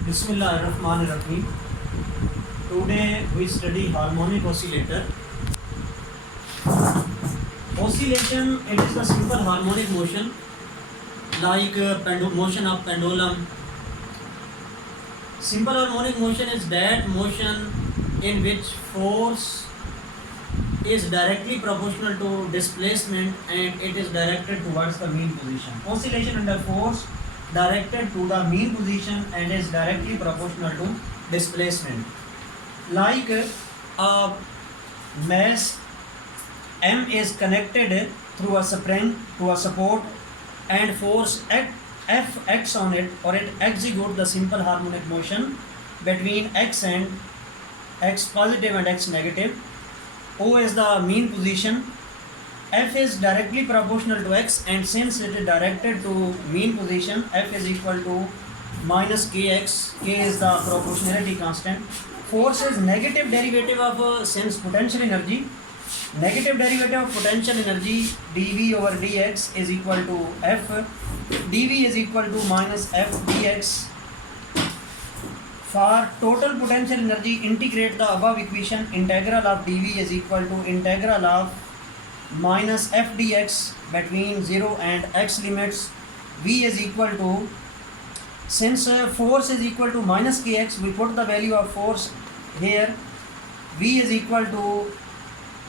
Bismillahirrahmanirrahim. Today we study harmonic oscillator. Oscillation, it is the simple harmonic motion like motion of pendulum. Simple harmonic motion is that motion in which force is directly proportional to displacement and it is directed towards the mean position. Oscillation under force directed to the mean position and is directly proportional to displacement. Like a mass M is connected through a spring to a support and force F acts on it, or it executes the simple harmonic motion between x and x positive and x negative. O is the mean position. F is directly proportional to x, and since it is directed to mean position, F is equal to minus kx. K is the proportionality constant. Force is negative derivative of since potential energy. Negative derivative of potential energy dV over dx is equal to F. dV is equal to minus F dx. For total potential energy, integrate the above equation. Integral of dV is equal to integral of minus F dx between 0 and x limits. V is equal to, since force is equal to minus kx, we put the value of force here. V is equal to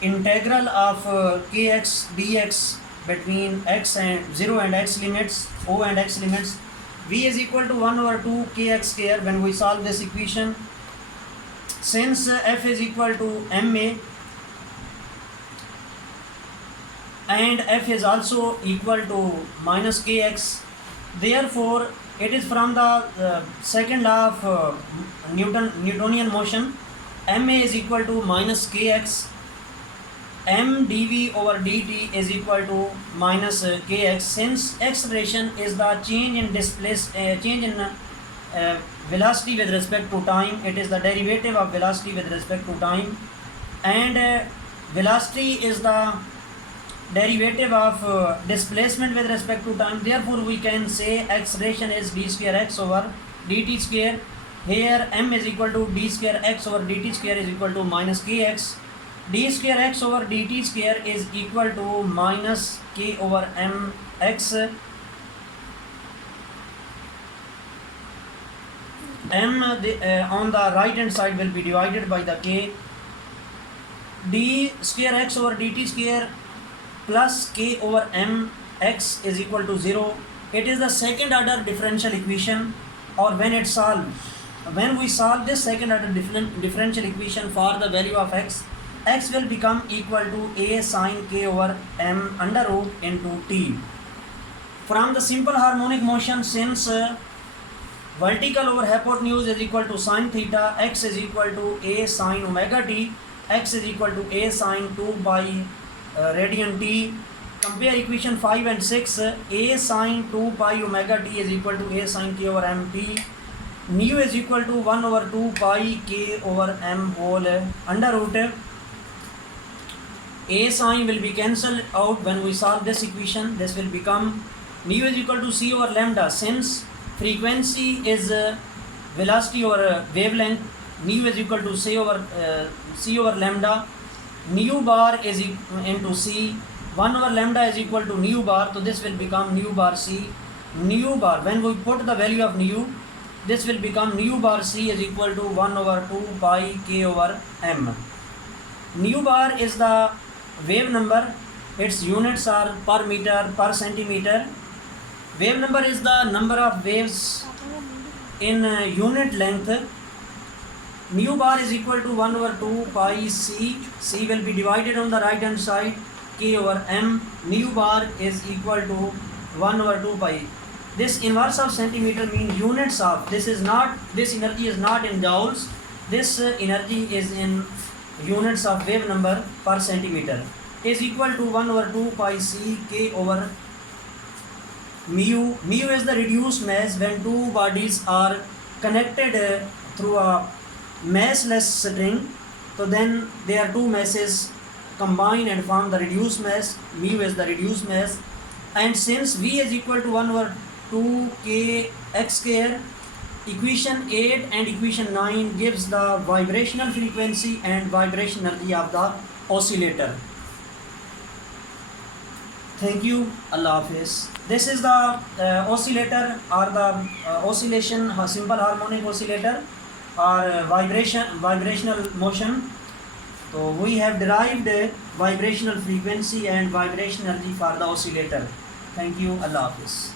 integral of kx dx between x and 0 and x limits, O and x limits. V is equal to 1 over 2 kx square when we solve this equation. Since F is equal to ma and F is also equal to minus kx, therefore it is from the second law of Newtonian motion. Ma is equal to minus kx. M dV over dt is equal to minus kx. Since acceleration is the change in velocity with respect to time, it is the derivative of velocity with respect to time, and velocity is the derivative of displacement with respect to time. Therefore we can say acceleration is d square x over dt square. Here m is equal to d square x over dt square is equal to minus kx. D square x over dt square is equal to minus k over mx. M on the right hand side will be divided by the k. D square x over dt square plus k over mx is equal to 0. It is the second order differential equation, or when we solve this second order differential equation for the value of x will become equal to a sine k over m under root into t. From the simple harmonic motion, since vertical over hypotenuse is equal to sine theta, x is equal to a sine omega t, x is equal to a sine 2 by radian t. Compare equation 5 and 6. A sine 2 pi omega t is equal to a sine k over m t. Nu is equal to 1 over 2 pi k over m whole under root. A sine will be cancelled out when we solve this equation. This will become nu is equal to c over lambda. Since frequency is velocity over wavelength, nu is equal to c over lambda. Nu bar is into c. 1 over lambda is equal to nu bar, so this will become nu bar c. Nu bar, when we put the value of nu, this will become nu bar c is equal to 1 over 2 pi k over m. Nu bar is the wave number. Its units are per meter per centimeter. Wave number is the number of waves in unit length. Nu bar is equal to 1 over 2 pi c. C will be divided on the right hand side, k over m. Nu bar is equal to 1 over 2 pi. This inverse of centimeter means units of, this energy is not in joules, this energy is in units of wave number per centimeter, is equal to 1 over 2 pi c k over mu. Mu is the reduced mass when two bodies are connected through a massless string. So then there are two masses combine and form the reduced mass. Mu is the reduced mass, and since V is equal to 1 over 2 k x square, equation 8 and equation 9 gives the vibrational frequency and vibration energy of the oscillator. Thank you. Allah Hafiz. This is the oscillator or the oscillation, simple harmonic oscillator or vibrational motion. So we have derived vibrational frequency and vibration energy for the oscillator. Thank you. Allah Hafiz.